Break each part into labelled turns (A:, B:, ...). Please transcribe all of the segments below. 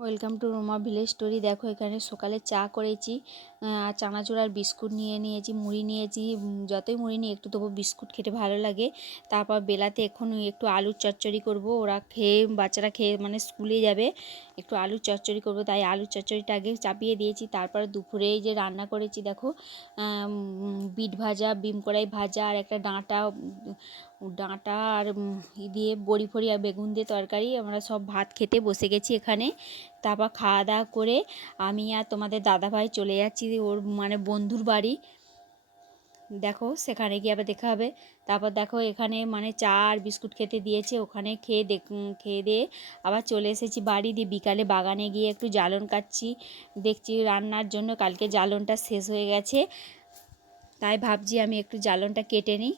A: Welcome to Roma village story দেখো, এখানে সকালে চা করেছি আর চানাচুর আর বিস্কুট নিয়ে নিয়েছি, মুড়ি নিয়েছি। যতই মুড়ি নিই, একটু তবু বিস্কুট খেতে ভালো লাগে। তারপর বেলাতে এখন একটু আলুর চচ্চড়ি করব। ওরা খেয়ে, বাচ্চারা খেয়ে মানে স্কুলে যাবে, একটু আলুর চচ্চড়ি করব। তাই আলুর চচ্চড়িটা আগে চাপিয়ে দিয়েছি। তারপর দুপুরে যে রান্না করেছি, দেখো বিট ভাজা, বিম কড়াই ভাজা, আর একটা ডাঁটা ডাঁটা আর ই দিয়ে বড়ি ফড়ি আর বেগুন দিয়ে তরকারি, আমরা সব ভাত খেতে বসে গেছি এখানে। তারপর খাওয়া দাওয়া করে আমি আর তোমাদের দাদাভাই চলে যাচ্ছি, ওর মানে বন্ধুর বাড়ি। দেখো, সেখানে গিয়ে আবার দেখা হবে। তারপর দেখো, এখানে মানে চা আর বিস্কুট খেতে দিয়েছে, ওখানে খেয়ে দেখ খেয়ে দিয়ে আবার চলে এসেছি বাড়ি। দিয়ে বিকালে বাগানে গিয়ে একটু জ্বালন কাটছি, দেখছি রান্নার জন্য কালকে জ্বালনটা শেষ হয়ে গেছে। তাই ভাবছি আমি একটু জ্বালনটা কেটে নিই।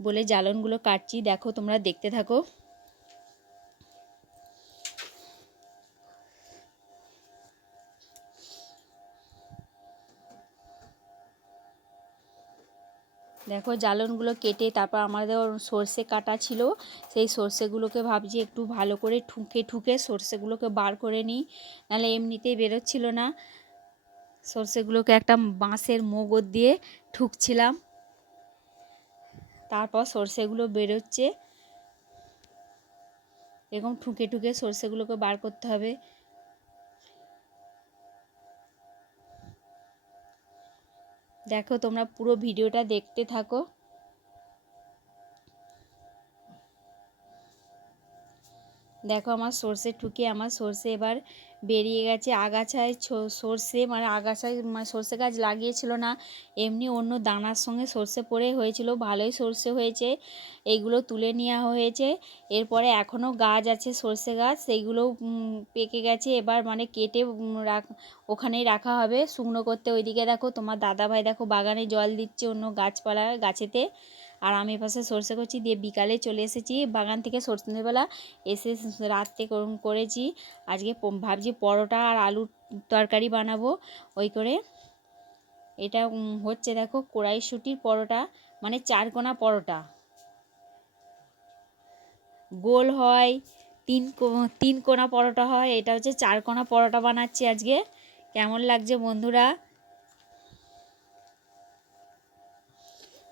A: বলে জ্বালনগুলো কাটছি। দেখো, তোমরা দেখতে থাকো। দেখো, জ্বালনগুলো কেটে তারপর আমাদের সর্ষে কাটা ছিল। সেই সর্ষেগুলোকে ভাবছি একটু ভালো করে ঠুকে ঠুকে সর্ষেগুলোকে বার করে নিই। নাহলে এমনিতেই বেরোচ্ছিল না। সর্ষেগুলোকে একটা বাঁশের মোগর দিয়ে ঠুকছিলাম। তারপর সর্ষেগুলো বেরোচ্ছে। এরকম ঠুকে ঠুকে সর্ষেগুলোকে বার করতে হবে। দেখো তোমরা পুরো ভিডিওটা দেখতে থাকো। দেখো আমার সর্ষে ঠুকে আমার সর্ষে এবার বেরিয়ে গেছে আগাছায় সর্ষে মানে আগাছায় মানে সর্ষে গাছ লাগিয়েছিল না, এমনি অন্য দানার সঙ্গে সর্ষে পড়ে হয়েছিল, ভালোই সর্ষে হয়েছে এইগুলো তুলে নেওয়া হয়েছে, এরপরে এখনও গাছ আছে সর্ষে গাছ সেইগুলো পেকে গেছে, এবার মানে কেটে রাখ, ওখানেই রাখা হবে, শুকনো করতে ওইদিকে দেখো তোমার দাদাভাই দেখো বাগানে জল দিচ্ছে অন্য গাছপালা, গাছেতে আর আমি এপাশে সর্ষে করছি, দিয়ে বিকালে চলে এসেছি। বাগান থেকে সর্ষেবেলা এসে রাত্রে করেছি। আজকে ভাবছি পরোটা আর আলুর তরকারি বানাবো। ওই করে এটা হচ্ছে দেখো কড়াইশুটির পরোটা মানে চারকোনা পরোটা। গোল হয়, তিন তিন কোনা পরোটা হয়, এটা হচ্ছে চার কোনা পরোটা বানাচ্ছি আজকে। কেমন লাগছে বন্ধুরা?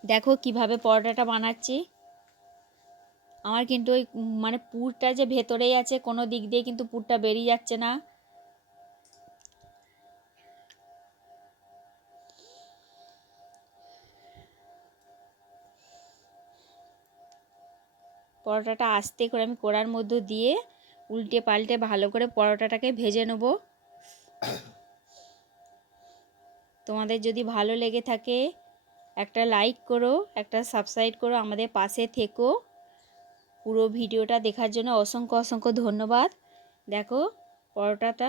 A: দেখো কীভাবে পরোটাটা বানাচ্ছি। আমার কিন্তু ওই মানে পুরটা যে ভেতরেই আছে, কোনো দিক দিয়ে কিন্তু পুরটা বেরিয়ে যাচ্ছে না। পরোটাটা আস্তে করে আমি কড়ার মধ্যে দিয়ে উল্টে পাল্টে ভালো করে পরোটাটাকে ভেজে নেব। তোমাদের যদি ভালো লেগে থাকে একটা লাইক করো, একটা সাবস্ক্রাইব করো, আমাদের পাশে থেকো। পুরো ভিডিওটা দেখার জন্য অসংখ্য অসংখ্য ধন্যবাদ। দেখো, পরোটাটা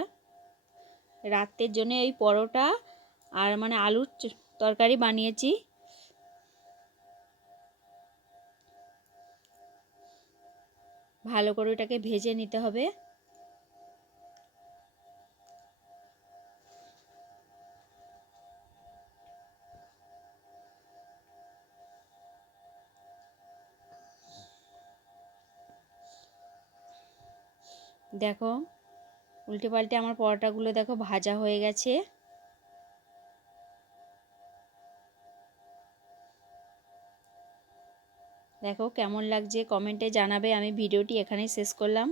A: রাতের জন্য এই পরোটা আর মানে আলুর তরকারি বানিয়েছি। ভালো করে ওটাকে ভেজে নিতে হবে। দেখো উল্টে পাল্টে আমার পরোটাগুলো দেখো ভাজা হয়ে গেছে। দেখো কেমন লাগছে, কমেন্টে জানাবে, আমি ভিডিওটি এখানেই শেষ করলাম।